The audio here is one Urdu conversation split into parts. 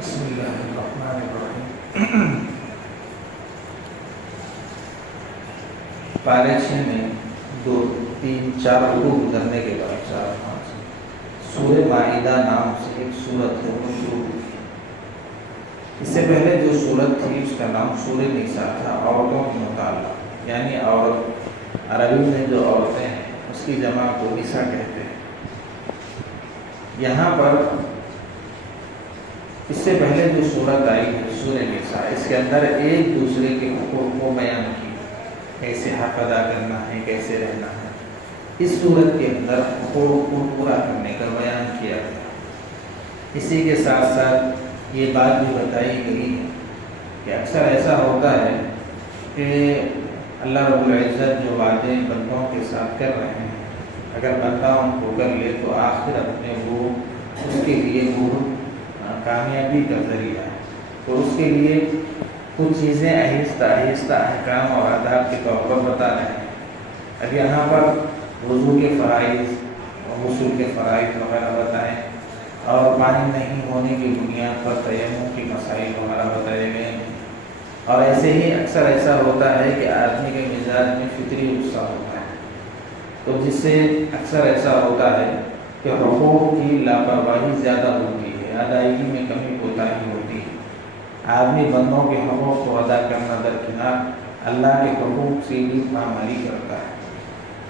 بسم اللہ الرحمن الرحیم۔ پارے 6 میں 2 3 4 رکوع گزرنے کے بعد 4 5 سورہ مائدہ نام سے ایک سورت ہے وہ شروع ہوئی۔ اس سے پہلے جو سورت تھی اس کا نام سورہ نساء تھا، عورتوں کے متعلق، یعنی عورت عربی میں جو عورتیں ہیں اس کی جمع کو نساء کہتے ہیں۔ یہاں پر اس سے پہلے جو سورت آئی ہے سورہ نساء، اس کے اندر ایک دوسرے کے حقوق کو بیان کی، کیسے حق ادا کرنا ہے، کیسے رہنا ہے۔ اس سورت کے اندر حقوق کو پورا کرنے کا بیان کیا گیا۔ اسی کے ساتھ ساتھ یہ بات بھی بتائی گئی ہے کہ اکثر ایسا ہوتا ہے کہ اللہ رب العزت جو وعدے بندوں کے ساتھ کر رہے ہیں، اگر بندہ ان کو کر لے تو آخرت میں وہ اس کے لیے بہت کامیابی کا ذریعہ ہے۔ تو اس کے لیے کچھ چیزیں آہستہ آہستہ احکام اور آداب کے طور پر بتا رہے ہیں۔ اب یہاں پر وضو کے فرائض، غسل کے فرائض وغیرہ بتائیں، اور پانی نہیں ہونے کی بنیاد پر تیمم کی مسائل وغیرہ بتائے گئے ہیں۔ اور ایسے ہی اکثر ایسا ہوتا ہے کہ آدمی کے مزاج میں فطری غصہ ہوتا ہے، تو جس سے اکثر ایسا ہوتا ہے کہ حقوق کی لاپرواہی زیادہ ہوتی ہے، ادائیگی میں کمی کوتاہی ہوتی ہے۔ آدمی بندوں کے حقوق کو ادا کرنا درکنار اللہ کے حقوق سے بھی پامالی کرتا ہے۔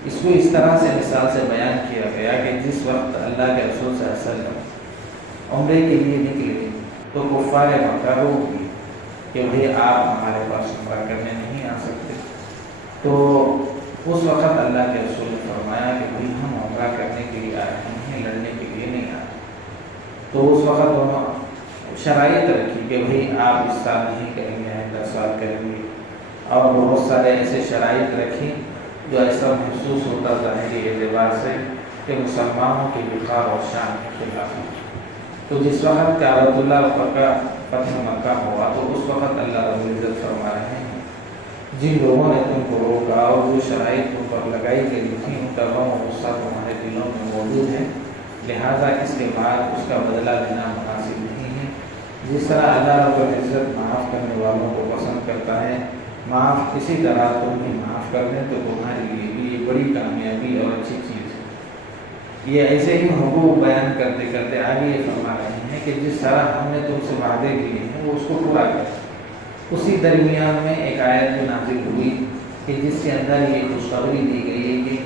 اس کو اس طرح سے مثال سے بیان کیا گیا کہ جس وقت اللہ کے رسول صلی اللہ علیہ وسلم عمرے کے لیے نکلے تو کفار مکہ روک دی کہ بھئی آپ ہمارے پاس عمرہ کرنے نہیں آ سکتے۔ تو اس وقت اللہ کے رسول نے فرمایا کہ بھئی ہم عمرہ کرنے کے لیے آئے ہیں، لڑنے کے لیے نہیں آئے۔ تو اس وقت انہوں شرائط رکھی کہ بھئی آپ اس سال نہیں کریں گے، 10 سال کریں گے، اور بہت سارے ایسے شرائط رکھی جو ایسا محسوس ہوتا ظاہری اعتبار سے کہ مسلمانوں کے وقار اور شان کے خلاف ہے۔ تو جس وقت کعبۃ اللہ کا فتح مکہ ہوا تو اس وقت اللہ رب العزت فرما رہے ہیں جن لوگوں نے تم کو روکا اور جو شرائط تم پر لگائی گئی تھی ان کا غم و غصہ تمہارے دلوں میں موجود ہے، لہٰذا اس کے بعد اس کا بدلہ لینا مناسب نہیں ہے۔ جس طرح اللہ رب العزت معاف کرنے والوں کو پسند کرتا ہے، معاف اسی طرح تم بھی معاف کر دیں تو تمہارے لیے بھی یہ بڑی کامیابی اور اچھی چیز ہے۔ یہ ایسے ہی حقوق بیان کرتے کرتے آگے یہ فرما رہے ہیں کہ جس طرح ہم نے تم سے وعدے کیے ہیں وہ اس کو پورا کریں۔ اسی درمیان میں ایک آیت بھی نازل ہوئی کہ جس کے اندر یہ خوشخبری دی گئی ہے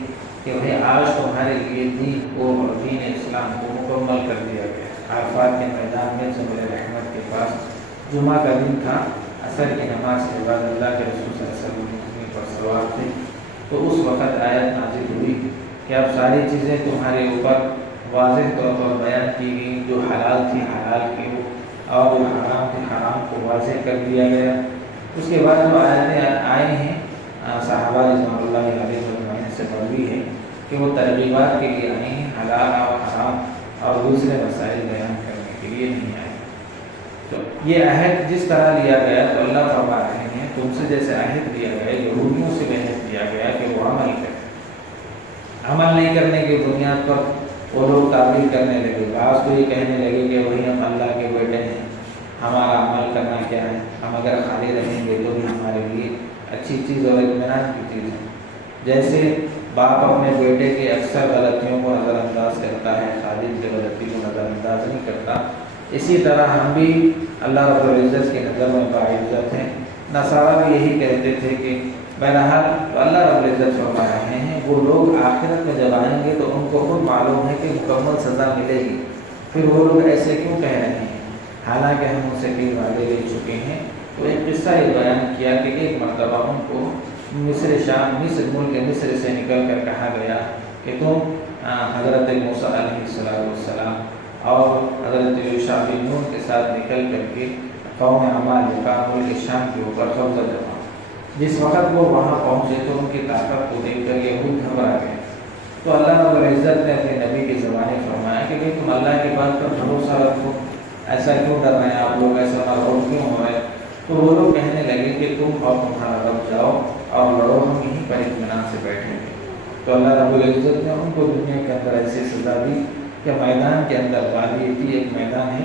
کہ بھئی آج تمہارے لیے دین اور دین اسلام کو مکمل کر دیا گیا۔ عرفات کے میدان میں جبل رحمت کے پاس جمعہ کا دن تھا، عصر کی نماز کے بعد اللہ کے رسول صلی اللہ علیہ وسلم اپنی پر سوار تھے، تو اس وقت آیت نازل ہوئی کہ اب ساری چیزیں تمہارے اوپر واضح طور پر بیان کی گئی، جو حلال تھی حلال کی ہو اور جو حرام تھی حرام کو واضح کر دیا گیا۔ اس کے بعد جو آیتیں آئی ہیں صحابہ رضوان اللہ علیہ وسلم سے مروی ہے کہ وہ ترغیبات کے لیے آئی ہیں، حلال اور حرام اور دوسرے مسائل بیان کرنے کے لیے نہیں آئے۔ تو یہ عہد جس طرح لیا گیا تو اللہ فرما رہے ہیں تم سے جیسے عہد لیا گیا، یہودیوں سے بھی عہد لیا گیا کہ وہ عمل کریں۔ عمل نہیں کرنے کی بنیاد پر وہ لوگ تعبیر کرنے لگے، بعض تو یہ کہنے لگے کہ وہی ہم اللہ کے بیٹے ہیں، ہمارا عمل کرنا کیا ہے، ہم اگر خالی رہیں گے تو بھی ہمارے لیے اچھی چیز اور اطمینان کی چیز ہے۔ جیسے باپ اپنے بیٹے کے اکثر غلطیوں کو نظر انداز کرتا ہے، خادم کی غلطی کو نظر انداز نہیں کرتا، اسی طرح ہم بھی اللہ رب العزت کی نظر میں باعزت ہیں۔ نصارہ بھی یہی کہتے تھے کہ بہرحال اللہ رب العزت فرما رہے ہیں وہ لوگ آخرت میں جب آئیں گے تو ان کو خود معلوم ہے کہ مکمل سزا ملے گی، پھر وہ لوگ ایسے کیوں کہہ رہے ہیں حالانکہ ہم ان سے کئی وعدے لے چکے ہیں۔ تو ایک قصہ یہ بیان کیا کہ ایک مرتبہ ان کو مصر ملک سے نکل کر کہا گیا کہ تم حضرت موسیٰ علیہ السلام اور حضرت یوشع بن نون کے ساتھ نکل کر کے قوم عمالقہ ملک شام کے اوپر قبضہ جماؤ۔ جس وقت وہ وہاں پہنچے تو ان کی طاقت کو دیکھ کر یہود گھبرا گئے، تو اللہ رب العزت نے اپنے نبی کی زبانیں فرمایا کہ تم اللہ کی بات پر بھروسہ رکھو، ایسا کیوں کر رہے ہیں آپ لوگ، ایسا مرعوب کیوں ہو رہے؟ تو وہ لوگ کہنے لگے کہ تم اور تمہارا رب جاؤ اور لڑو، ہم یہیں پر اطمینان سے بیٹھیں گے۔ تو اللہ رب العزت نے ان کو دنیا کے اندر ایسی سزا دی کہ میدان کے اندر وادی ایک میدان ہے